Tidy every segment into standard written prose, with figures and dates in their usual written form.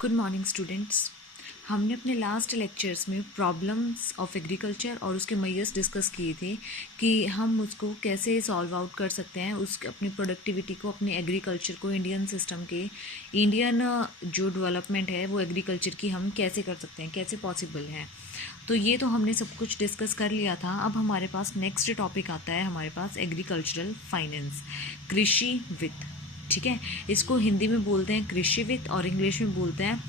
Good morning students. हमने अपने last lectures में प्रॉब्लम्स ऑफ एग्रीकल्चर और उसके मेजर्स डिस्कस किए थे कि हम उसको कैसे सॉल्व आउट कर सकते हैं, उसके अपनी प्रोडक्टिविटी को, अपने एग्रीकल्चर को, इंडियन सिस्टम के, इंडियन जो डेवलपमेंट है वो एग्रीकल्चर की हम कैसे कर सकते हैं, कैसे पॉसिबल है। तो ये तो हमने सब कुछ डिस्कस कर लिया था। अब हमारे पास नेक्स्ट टॉपिक आता है हमारे पास एग्रीकल्चरल फाइनेंस, कृषि वित्त। ठीक है, इसको हिंदी में बोलते हैं कृषि वित्त और इंग्लिश में बोलते हैं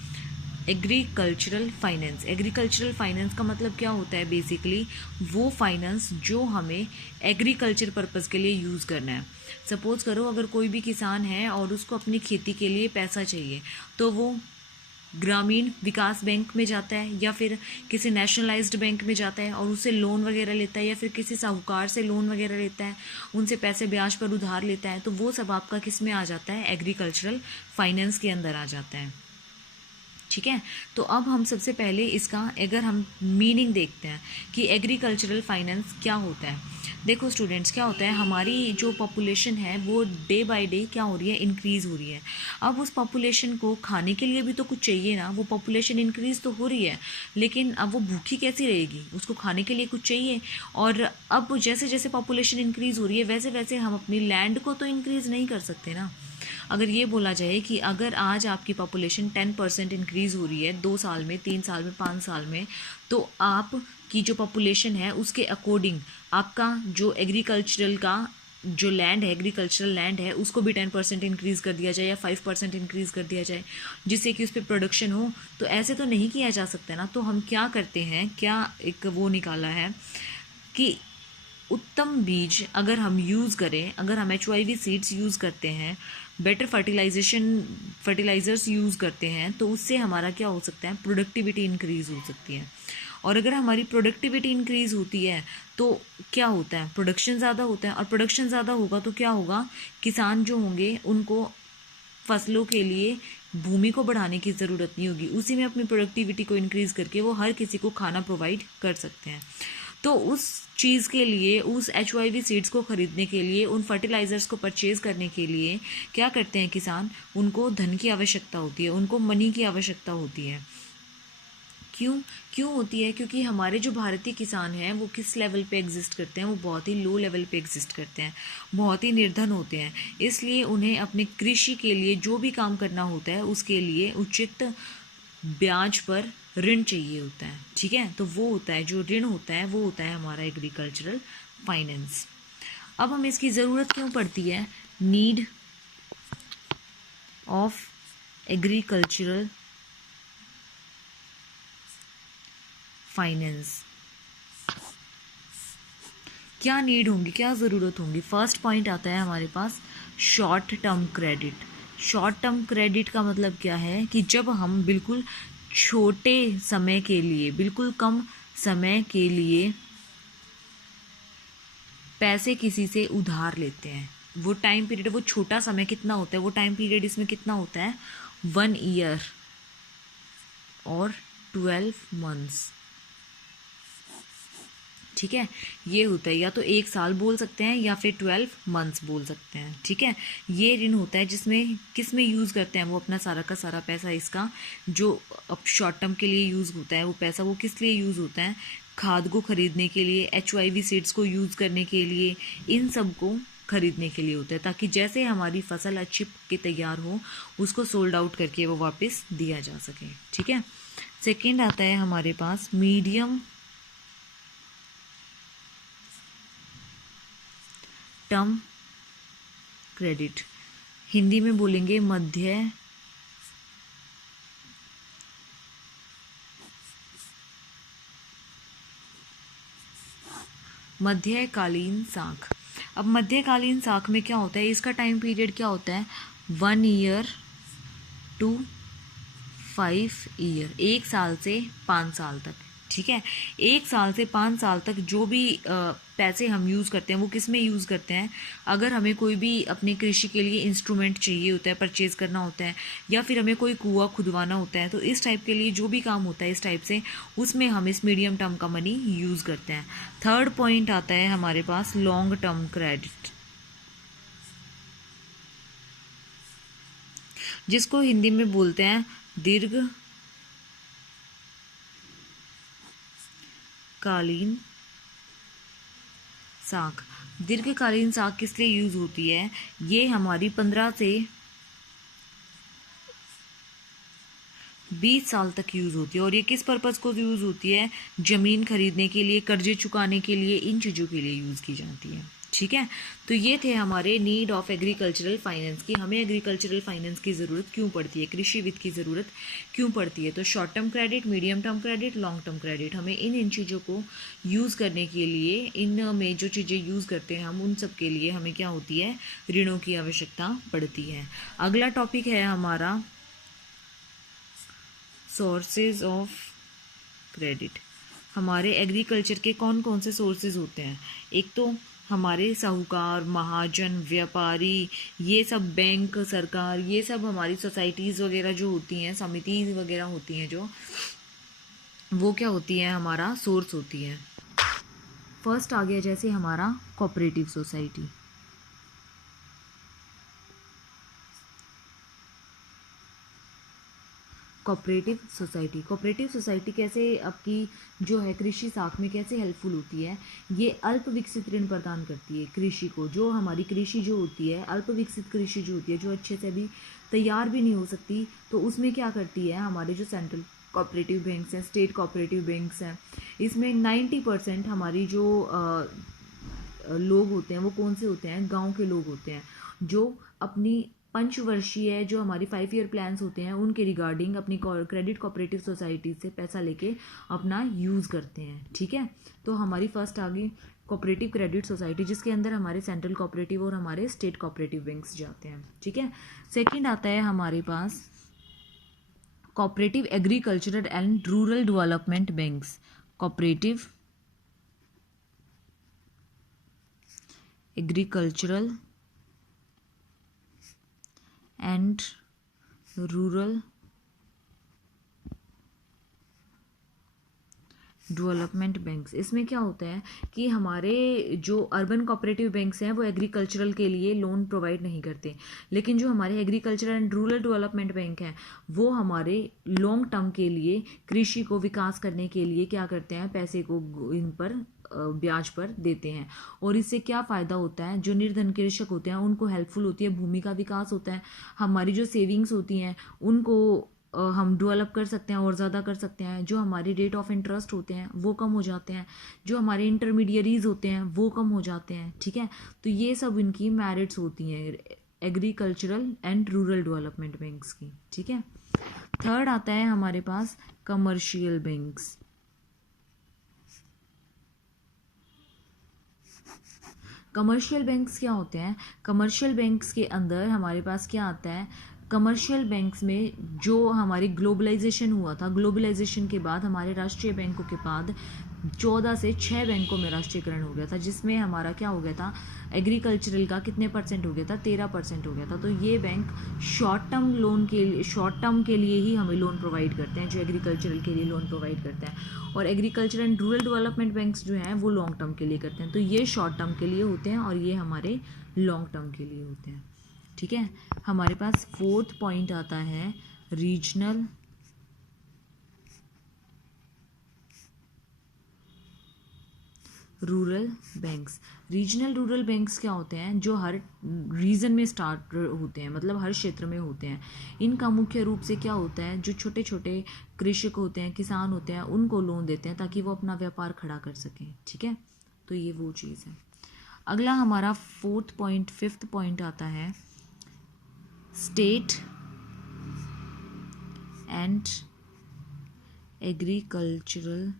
एग्रीकल्चरल फाइनेंस। एग्रीकल्चरल फाइनेंस का मतलब क्या होता है? बेसिकली वो फाइनेंस जो हमें एग्रीकल्चर पर्पस के लिए यूज़ करना है। सपोज करो अगर कोई भी किसान है और उसको अपनी खेती के लिए पैसा चाहिए, तो वो ग्रामीण विकास बैंक में जाता है या फिर किसी नेशनलाइज्ड बैंक में जाता है और उससे लोन वगैरह लेता है, या फिर किसी साहूकार से लोन वगैरह लेता है, उनसे पैसे ब्याज पर उधार लेता है। तो वो सब आपका किस में आ जाता है? एग्रीकल्चरल फाइनेंस के अंदर आ जाता है। ठीक है, तो अब हम सबसे पहले इसका अगर हम मीनिंग देखते हैं कि एग्रीकल्चरल फाइनेंस क्या होता है। देखो स्टूडेंट्स, क्या होता है, हमारी जो पॉपुलेशन है वो डे बाय डे क्या हो रही है? इंक्रीज़ हो रही है। अब उस पॉपुलेशन को खाने के लिए भी तो कुछ चाहिए ना। वो पॉपुलेशन इंक्रीज़ तो हो रही है, लेकिन अब वो भूखी कैसी रहेगी? उसको खाने के लिए कुछ चाहिए। और अब जैसे जैसे पॉपुलेशन इंक्रीज़ हो रही है वैसे वैसे हम अपनी लैंड को तो इंक्रीज़ नहीं कर सकते ना। अगर ये बोला जाए कि अगर आज आपकी पॉपुलेशन 10% इंक्रीज़ हो रही है 2 साल में, 3 साल में, 5 साल में, तो आपकी जो पॉपुलेशन है उसके अकॉर्डिंग आपका जो एग्रीकल्चरल का जो लैंड है, एग्रीकल्चरल लैंड है, उसको भी 10% इंक्रीज़ कर दिया जाए या 5% इंक्रीज़ कर दिया जाए, जिससे कि उस पर प्रोडक्शन हो। तो ऐसे तो नहीं किया जा सकता ना। तो हम क्या करते हैं, क्या एक वो निकाला है कि उत्तम बीज अगर हम यूज़ करें, अगर हम HYV सीड्स यूज़ करते हैं, बेटर फर्टिलाइज़र्स यूज़ करते हैं, तो उससे हमारा क्या हो सकता है? प्रोडक्टिविटी इंक्रीज़ हो सकती है। और अगर हमारी प्रोडक्टिविटी इंक्रीज़ होती है तो क्या होता है? प्रोडक्शन ज़्यादा होता है, और प्रोडक्शन ज़्यादा होगा तो क्या होगा? किसान जो होंगे उनको फसलों के लिए भूमि को बढ़ाने की ज़रूरत नहीं होगी, उसी में अपनी प्रोडक्टिविटी को इंक्रीज़ करके वो हर किसी को खाना प्रोवाइड कर सकते हैं। तो उस चीज़ के लिए, उस HYV सीड्स को ख़रीदने के लिए, उन फर्टिलाइज़र्स को परचेज़ करने के लिए क्या करते हैं किसान? उनको धन की आवश्यकता होती है, उनको मनी की आवश्यकता होती है। क्यों क्यों होती है? क्योंकि हमारे जो भारतीय किसान हैं वो किस लेवल पे एग्जिस्ट करते हैं? वो बहुत ही लो लेवल पे एग्जिस्ट करते हैं, बहुत ही निर्धन होते हैं। इसलिए उन्हें अपने कृषि के लिए जो भी काम करना होता है उसके लिए उचित ब्याज पर ऋण चाहिए होता है। ठीक है, तो वो होता है, जो ऋण होता है वो होता है हमारा एग्रीकल्चरल फाइनेंस। अब हमें इसकी ज़रूरत क्यों पड़ती है? Need of agricultural finance. क्या नीड होंगी, क्या ज़रूरत होंगी? फर्स्ट पॉइंट आता है हमारे पास short term credit. Short term credit का मतलब क्या है कि जब हम बिल्कुल छोटे समय के लिए, बिल्कुल कम समय के लिए पैसे किसी से उधार लेते हैं, वो टाइम पीरियड, वो छोटा समय कितना होता है? वो टाइम पीरियड इसमें कितना होता है? 1 ईयर और 12 मंथ्स। ठीक है, ये होता है, या तो 1 साल बोल सकते हैं या फिर 12 मंथ्स बोल सकते हैं। ठीक है, ये ऋण होता है जिसमें किस में यूज़ करते हैं वो अपना सारा का सारा पैसा, इसका जो अब शॉर्ट टर्म के लिए यूज़ होता है वो पैसा, वो किस लिए यूज़ होता है? खाद को खरीदने के लिए, HYV सीड्स को यूज़ करने के लिए, इन सब को खरीदने के लिए होता है, ताकि जैसे हमारी फसल अच्छी के तैयार हो उसको सोल्ड आउट करके वो वापस दिया जा सके। ठीक है, सेकेंड आता है हमारे पास मीडियम टर्म क्रेडिट। हिंदी में बोलेंगे मध्यकालीन साख। अब मध्यकालीन साख में क्या होता है? इसका टाइम पीरियड क्या होता है? 1 ईयर टू 5 ईयर, 1 साल से 5 साल तक। ठीक है, 1 साल से 5 साल तक जो भी पैसे हम यूज़ करते हैं वो किस में यूज़ करते हैं? अगर हमें कोई भी अपने कृषि के लिए इंस्ट्रूमेंट चाहिए होता है, परचेज़ करना होता है, या फिर हमें कोई कुआं खुदवाना होता है, तो इस टाइप के लिए जो भी काम होता है इस टाइप से, उसमें हम इस मीडियम टर्म का मनी यूज़ करते हैं। थर्ड पॉइंट आता है हमारे पास लॉन्ग टर्म क्रेडिट, जिसको हिंदी में बोलते हैं दीर्घकालीन साख। दीर्घकालीन साख किस लिए यूज़ होती है? ये हमारी 15 से 20 साल तक यूज़ होती है। और ये किस पर्पज़ को यूज़ होती है? ज़मीन खरीदने के लिए, कर्जे चुकाने के लिए, इन चीज़ों के लिए यूज़ की जाती है। ठीक है, तो ये थे हमारे नीड ऑफ एग्रीकल्चरल फाइनेंस की। हमें एग्रीकल्चरल फाइनेंस की ज़रूरत क्यों पड़ती है, कृषि वित्त की ज़रूरत क्यों पड़ती है। तो short term credit, medium term credit, long term credit, हमें इन चीज़ों को यूज़ करने के लिए, इन में जो चीज़ें यूज़ करते हैं हम, उन सब के लिए हमें क्या होती है? ऋणों की आवश्यकता पड़ती है। अगला टॉपिक है हमारा सोर्सेज ऑफ क्रेडिट। हमारे एग्रीकल्चर के कौन कौन से सोर्सेज होते हैं? एक तो हमारे साहूकार, महाजन, व्यापारी, ये सब बैंक, सरकार, ये सब हमारी सोसाइटीज़ वगैरह जो होती हैं, समितिज़ वगैरह होती हैं जो, वो क्या होती है? हमारा सोर्स होती है। फर्स्ट आ गया जैसे हमारा कोऑपरेटिव सोसाइटी। कोऑपरेटिव सोसाइटी कैसे आपकी जो है कृषि साख में कैसे हेल्पफुल होती है? ये अल्प विकसित ऋण प्रदान करती है कृषि को। जो हमारी कृषि जो होती है, अल्प विकसित कृषि जो होती है, जो अच्छे से अभी तैयार भी नहीं हो सकती, तो उसमें क्या करती है? हमारे जो सेंट्रल कोऑपरेटिव बैंक्स हैं, स्टेट कोऑपरेटिव बैंक्स हैं, इसमें 90% हमारी जो लोग होते हैं वो कौन से होते हैं? गांव के लोग होते हैं, जो अपनी पंचवर्षीय जो हमारी 5 ईयर प्लान्स होते हैं उनके रिगार्डिंग अपनी क्रेडिट कोऑपरेटिव सोसाइटी से पैसा लेके अपना यूज़ करते हैं। ठीक है, तो हमारी फर्स्ट आ गई कोऑपरेटिव क्रेडिट सोसाइटी, जिसके अंदर हमारे सेंट्रल कोऑपरेटिव और हमारे स्टेट कोऑपरेटिव बैंक्स जाते हैं। ठीक है, सेकंड आता है हमारे पास cooperative agricultural and rural development banks. Cooperative agricultural and rural development banks. इसमें क्या होता है कि हमारे जो अर्बन कोऑपरेटिव बैंक्स हैं वो एग्रीकल्चरल के लिए लोन प्रोवाइड नहीं करते, लेकिन जो हमारे agriculture and rural development bank हैं वो हमारे लॉन्ग टर्म के लिए कृषि को विकास करने के लिए क्या करते हैं? पैसे को इन पर ब्याज पर देते हैं। और इससे क्या फ़ायदा होता है? जो निर्धन कृषक होते हैं उनको हेल्पफुल होती है, भूमि का विकास होता है, हमारी जो सेविंग्स होती हैं उनको हम डेवलप कर सकते हैं और ज़्यादा कर सकते हैं। जो हमारी रेट ऑफ इंटरेस्ट होते हैं वो कम हो जाते हैं, जो हमारे इंटरमीडियरीज होते हैं वो कम हो जाते हैं। ठीक है, तो ये सब इनकी मेरिट्स होती हैं agricultural and rural development banks की। ठीक है, थर्ड आता है हमारे पास कमर्शियल बैंक्स। कमर्शियल बैंक्स क्या होते हैं? कमर्शियल बैंक्स के अंदर हमारे पास क्या आता है? कमर्शियल बैंक्स में जो हमारी ग्लोबलाइजेशन हुआ था, ग्लोबलाइजेशन के बाद हमारे राष्ट्रीय बैंकों के बाद 14 से 6 बैंकों में राष्ट्रीयकरण हो गया था, जिसमें हमारा क्या हो गया था? एग्रीकल्चरल का कितने परसेंट हो गया था? 13% हो गया था। तो ये बैंक शॉर्ट टर्म के लिए ही हमें लोन प्रोवाइड करते हैं, जो एग्रीकल्चरल के लिए लोन प्रोवाइड करते हैं। और agriculture and rural development banks जो हैं वो लॉन्ग टर्म के लिए करते हैं। तो ये शॉर्ट टर्म के लिए होते हैं और ये हमारे लॉन्ग टर्म के लिए होते हैं। ठीक है, हमारे पास फोर्थ पॉइंट आता है regional rural banks. Regional rural banks क्या होते हैं? जो हर रीजन में स्टार्ट होते हैं, मतलब हर क्षेत्र में होते हैं। इनका मुख्य रूप से क्या होता है? जो छोटे छोटे कृषक होते हैं, किसान होते हैं, उनको लोन देते हैं ताकि वो अपना व्यापार खड़ा कर सकें। ठीक है, तो ये वो चीज़ है। अगला हमारा फिफ्थ पॉइंट आता है state and agricultural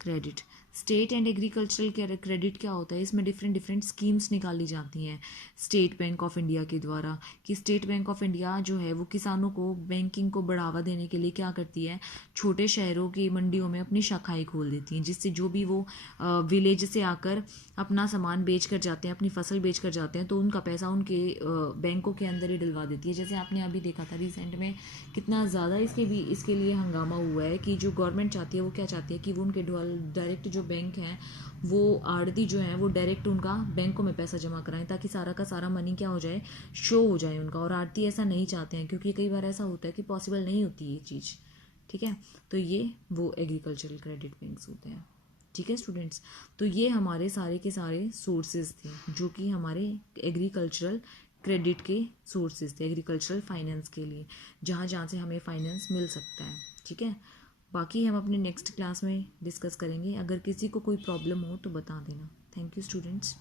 credit. State and agricultural credit क्या होता है? इसमें डिफरेंट स्कीम्स निकाली जाती हैं स्टेट बैंक ऑफ इंडिया के द्वारा। कि स्टेट बैंक ऑफ इंडिया जो है वो किसानों को बैंकिंग को बढ़ावा देने के लिए क्या करती है? छोटे शहरों की मंडियों में अपनी शाखाएं खोल देती हैं, जिससे जो भी वो विलेज से आकर अपना सामान बेच कर जाते हैं, अपनी फसल बेच कर जाते हैं, तो उनका पैसा उनके बैंकों के अंदर ही डलवा देती है। जैसे आपने अभी देखा था रिसेंट में कितना ज़्यादा इसके लिए हंगामा हुआ है कि जो गवर्नमेंट चाहती है वो क्या चाहती है कि वो उनके डायरेक्ट जो जो बैंक हैं वो आड़ती जो हैं वो डायरेक्ट उनका बैंकों में पैसा जमा कराएं, ताकि सारा का सारा मनी क्या हो जाए, शो हो जाए उनका। और आड़ती ऐसा नहीं चाहते हैं, क्योंकि कई बार ऐसा होता है कि पॉसिबल नहीं होती ये चीज़। ठीक है, तो ये वो एग्रीकल्चरल क्रेडिट बैंक्स होते हैं। ठीक है स्टूडेंट्स, तो ये हमारे सारे के सारे सोर्सेज थे जो कि हमारे एग्रीकल्चरल क्रेडिट के सोर्सेज थे, एग्रीकल्चरल फाइनेंस के लिए, जहाँ जहाँ से हमें फाइनेंस मिल सकता है। ठीक है, बाकी हम अपने नेक्स्ट क्लास में डिस्कस करेंगे। अगर किसी को कोई प्रॉब्लम हो तो बता देना। Thank you students.